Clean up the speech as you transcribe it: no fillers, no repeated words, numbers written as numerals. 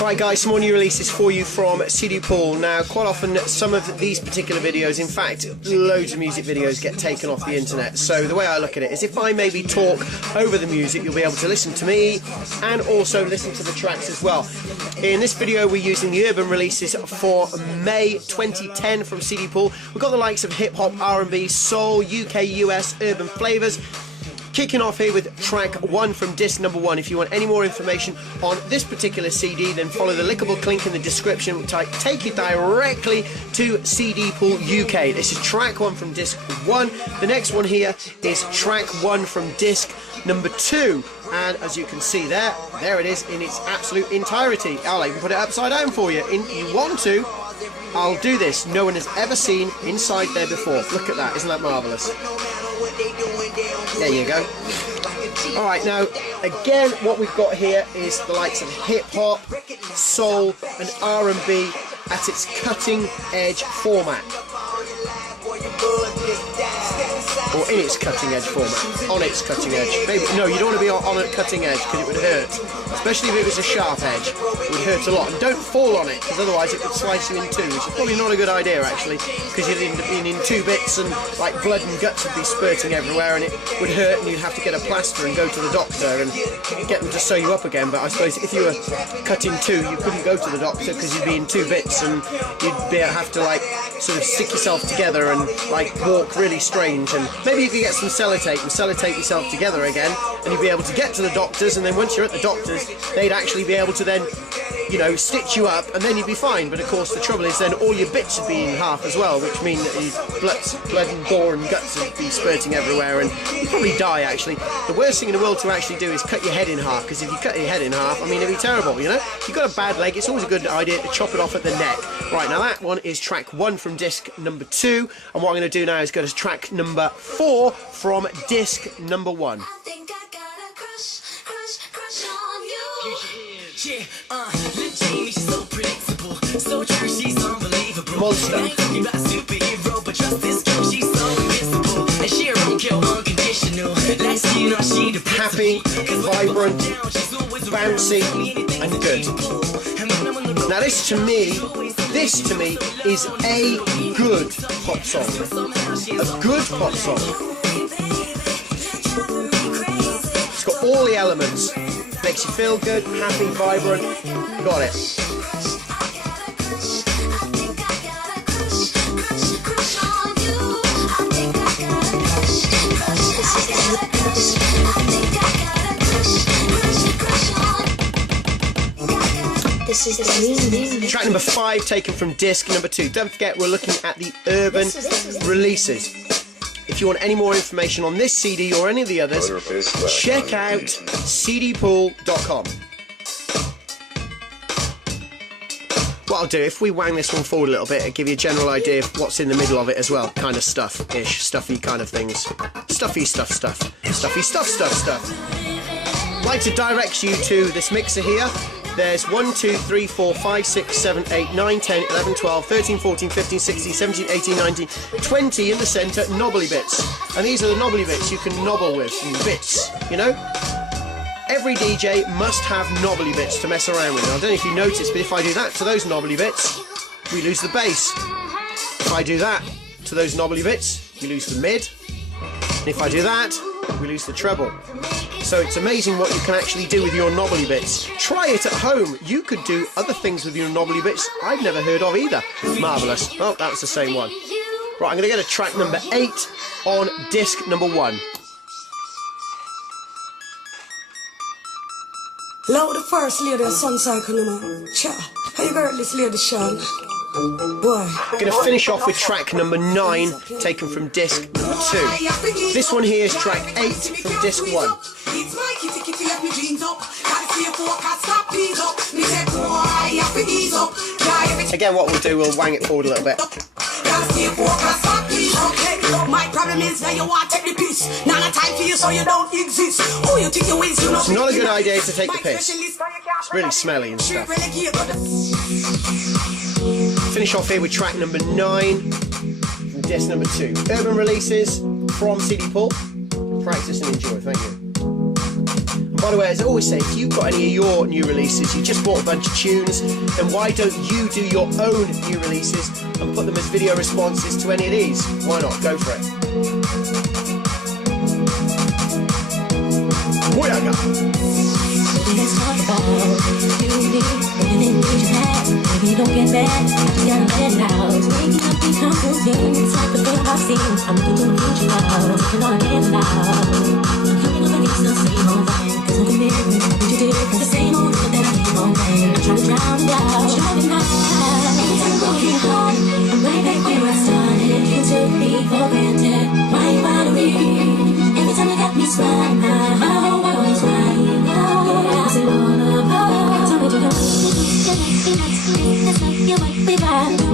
Right guys, some more new releases for you from CDPOOL. Now quite often some of these particular videos, in fact loads of music videos, get taken off the internet. So the way I look at it is if I maybe talk over the music, you'll be able to listen to me and also listen to the tracks as well. In this video we're using the urban releases for May 2010 from CDPOOL. We've got the likes of hip hop, R&B, soul, UK, US, urban flavours. Kicking off here with track 1 from disc number 1. If you want any more information on this particular CD, then follow the linkable link in the description, which take you directly to CDPOOL UK. This is track 1 from disc 1. The next one here is track 1 from disc number 2. And as you can see there it is in its absolute entirety. I'll even put it upside down for you. If you want to, I'll do this. No one has ever seen inside there before. Look at that, isn't that marvellous? There you go. Alright, now again what we've got here is the likes of hip hop, soul and R&B at its cutting edge format. Or in its cutting edge format. On its cutting edge. Maybe, no, you don't want to be on a cutting edge because it would hurt. Especially if it was a sharp edge. It would hurt a lot. And don't fall on it because otherwise it could slice you in two, which is probably not a good idea actually, because you'd end up being in two bits and like blood and guts would be spurting everywhere and it would hurt and you'd have to get a plaster and go to the doctor and get them to sew you up again. But I suppose if you were cut in two, you couldn't go to the doctor because you'd be in two bits and you'd have to like sort of stick yourself together and like walk really strange. And maybe you could get some sellotape and sellotape yourself together again and you'd be able to get to the doctors, and then once you're at the doctors they'd actually be able to then, you know, stitch you up and then you'd be fine. But of course the trouble is then all your bits would be in half as well, which means that blood and gore and guts would be spurting everywhere and you'd probably die actually. The worst thing in the world to actually do is cut your head in half, because if you cut your head in half, I mean it'd be terrible, you know. If you've got a bad leg, it's always a good idea to chop it off at the neck. Right, now that one is track 1 from disc number 2, and what I'm going to do now is go to track number 4 from disc number 1. Monster. Happy, vibrant, bouncy and good. Now this to me is a good pop song. A good pop song. It's got all the elements. Makes you feel good, happy, vibrant. Got it. Track number 5 taken from disc number 2. Don't forget we're looking at the urban releases. If you want any more information on this CD or any of the others, check out cdpool.com. What I'll do, if we wang this one forward a little bit, I'll give you a general idea of what's in the middle of it as well. Kind of stuff-ish, stuffy kind of things. Stuffy stuff. Stuffy stuff. I'd like to direct you to this mixer here. There's 1, 2, 3, 4, 5, 6, 7, 8, 9, 10, 11, 12, 13, 14, 15, 16, 17, 18, 19, 20 in the centre, knobbly bits. And these are the knobbly bits you can nobble with, bits, you know? Every DJ must have knobbly bits to mess around with. Now, I don't know if you noticed, but if I do that to those knobbly bits, we lose the bass. If I do that to those knobbly bits, we lose the mid. And if I do that, we lose the treble. So it's amazing what you can actually do with your knobbly bits. Try it at home. You could do other things with your knobbly bits I've never heard of either. Marvellous. Oh, that was the same one. Right, I'm going to go to track number 8 on disc number 1. Loud the first lady of Sun Cycle, man. Cha, how you got this lady, Sean? Boy. I'm going to finish off with track number 9, taken from disc number 2. This one here is track 8 from disc 1. Again, what we'll do, we'll wang it forward a little bit. My problem is that you want to take the piss. Not a time for you, so you don't exist. Who you think you is, you know. It's not a good idea to take the piss. It's really smelly and stuff. Finish off here with track number 9 from disc number 2. Urban releases from CDPOOL. Practice and enjoy. Thank you. By the way, as I always say, if you've got any of your new releases, you just bought a bunch of tunes, then why don't you do your own new releases and put them as video responses to any of these? Why not? Go for it. Booyaka! Let's talk about you, me, living in what you have. Baby, don't get mad, you gotta let it out. Waking up becomes routine, it's like the thing I've seen. I'm doing what you are, taking on